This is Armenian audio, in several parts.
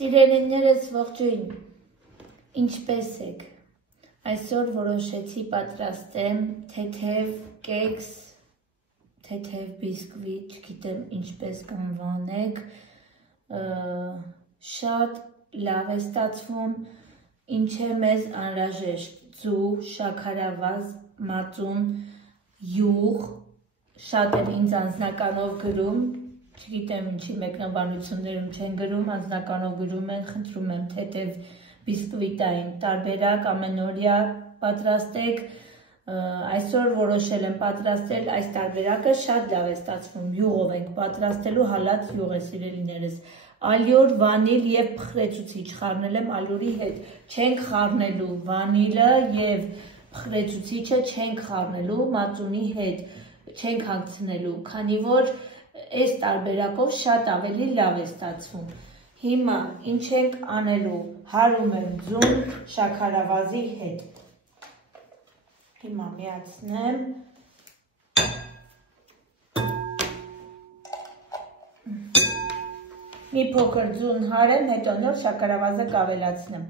Սիրելիներս ողջույն, ինչպես եք, այսօր որոշեցի պատրաստեմ թեթև կեքս, թեթև բիսկվիտ, չգիտեմ ինչպես կանվանեք, շատ լավ է ստացվում, ինչ է մեզ անհրաժեշտ, ձու, շաքարավազ, մածուն, յուղ, շատերը ինձ անձնականով գրում, չգիտեմ ինչի մեկնաբանություններում չեն գրում, անձնականով գրում են, խնդրում եմ թեթև բիսկվիտային տարբերակ ամենօրյա պատրաստեք, այսօր որոշել եմ պատրաստել այս տարբերակը, շատ լավ է ստացվում, յուղով ենք պատրաստելու, հալած յուղ է սիրելիներս, ալյուր, վանիլ և փխրեցուցիչ խառնել եմ ալյուրի հետ, չենք խառնելու վանիլը և փխրեցուցիչը չենք խառնելու մածունի հետ, չենք հագցնելու, քանի որ այս տարբերակով շատ ավելի լավ է ստացվում։ Հիմա ինչ ենք անելու, հարում եմ ձուն շաքարավազի հետ։ Հիմա միացնեմ։ Մի փոքր ձուն հարեմ, հետո նոր շաքարավազը կավելացնեմ։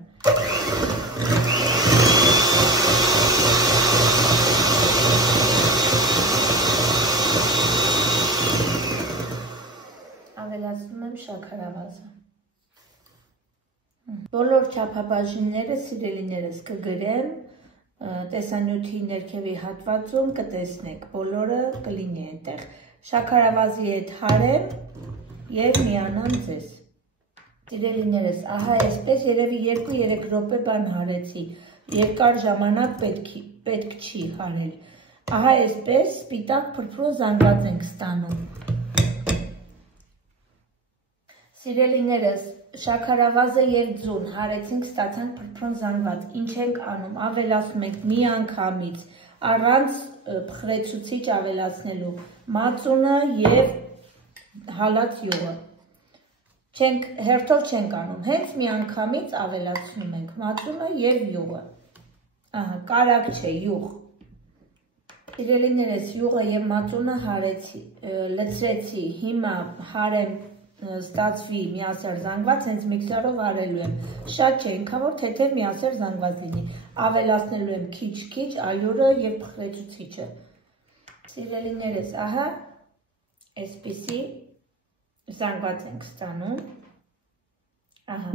Ավելացնում եմ շաքարավազը։ Բոլոր չափաբաժինները սիրելիներս կգրեմ, տեսանյութի ներքևի հատվածում կտեսնեք, բոլորը կլինի այնտեղ։ Շաքարավազի հետ հարեմ և միանամ ձեզ։ Սիրելիներս, ահա այսպես երևի 2-3 րոպե բան հարեցի, երկար ժամանակ պետք չի հարել։ Ահա այսպես սպիտակ փրփրուն զանգված ենք ստանում։ Սիրելիներս, շաքարավազը և ձուն հարեցինք, ստացանք փրփրուն զանգված, ինչ ենք անում, ավելացնում ենք մի անգամից, առանց փխրեցուցիչ ավելացնելու, մածունը և հալած յուղը, հերթով չենք անում, հենց մի անգամից ավելացնում ենք մածունը և յուղը, կարագ չէ, յուղ, սիրելիներս յուղը և մածունը հարեցի, լցրեցի, հիմա հարեմ ստացվի միասեռ զանգված, հենց միքսերով արելու եմ, շատ չէ, ինքան որ թեթև միասեռ զանգված լինի, ավելացնելու եմ քիչ-քիչ ալյուրը և փխրեցուցիչը, սիրելիներս, ահա, այսպիսի զանգված ենք ստանում, ահա,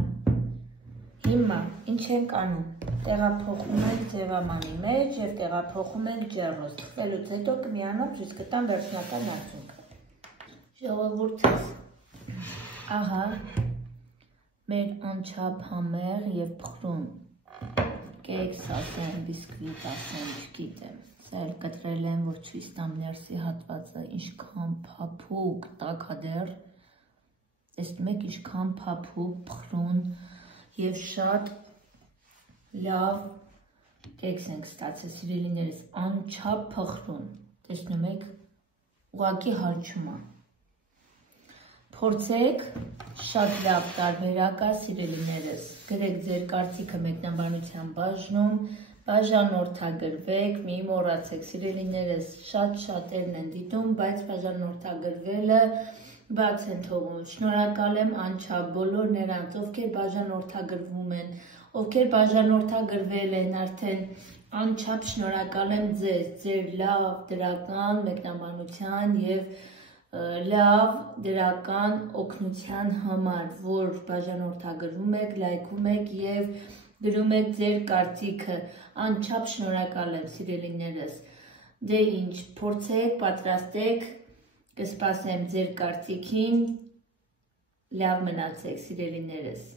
հիմա, ինչ ենք անում, տեղափոխում ենք ձևամանի մեջ և տեղափոխում ենք ջեռոց, թխվելուց հետո կմիանամ, ցույց կտամ վերջնական արդյունքը, ժողովուրդս, ահա, մեր անչափ համեղ և փխրուն կեքս ասեմ, բիսկվիտ ասեմ, չգիտեմ, սա էլ կտրել եմ, որ ցույց տամ ներսի հատվածը, ինչքան փափուկ, տաք դեռ, տեսնում եք, ինչքան փափուկ, փխրուն և շատ լավ կեքս ենք ստացել, սիրելիներս, անչափ փխրուն, տեսնում եք, ուղղակի հարճում է։ Փորձեք, շատ լավ տարբերակ է, սիրելիներս, գրեք ձեր կարծիքը մեկնաբանության բաժնում, բաժանորդագրվեք, մի մոռացեք, սիրելիներս, շատ-շատերն են դիտում, բայց բաժանորդագրվելը բաց են թողում, շնորհակալ եմ անչափ բոլոր նրանց, ովքեր բաժանորդագրվում են, ովքեր բաժանորդագրվել են արդեն, անչափ շնորհակալ եմ ձեզ, ձեր լավ դրական մեկնաբանության և լավ դրական օգնության համար, որ բաժանորդագրվում եք, լայքում եք և գրում եք ձեր կարծիքը, անչափ շնորհակալ եմ սիրելիներս, դե ինչ, փորձեք, պատրաստեք, կսպասեմ ձեր կարծիքին, լավ մնացեք սիրելիներս։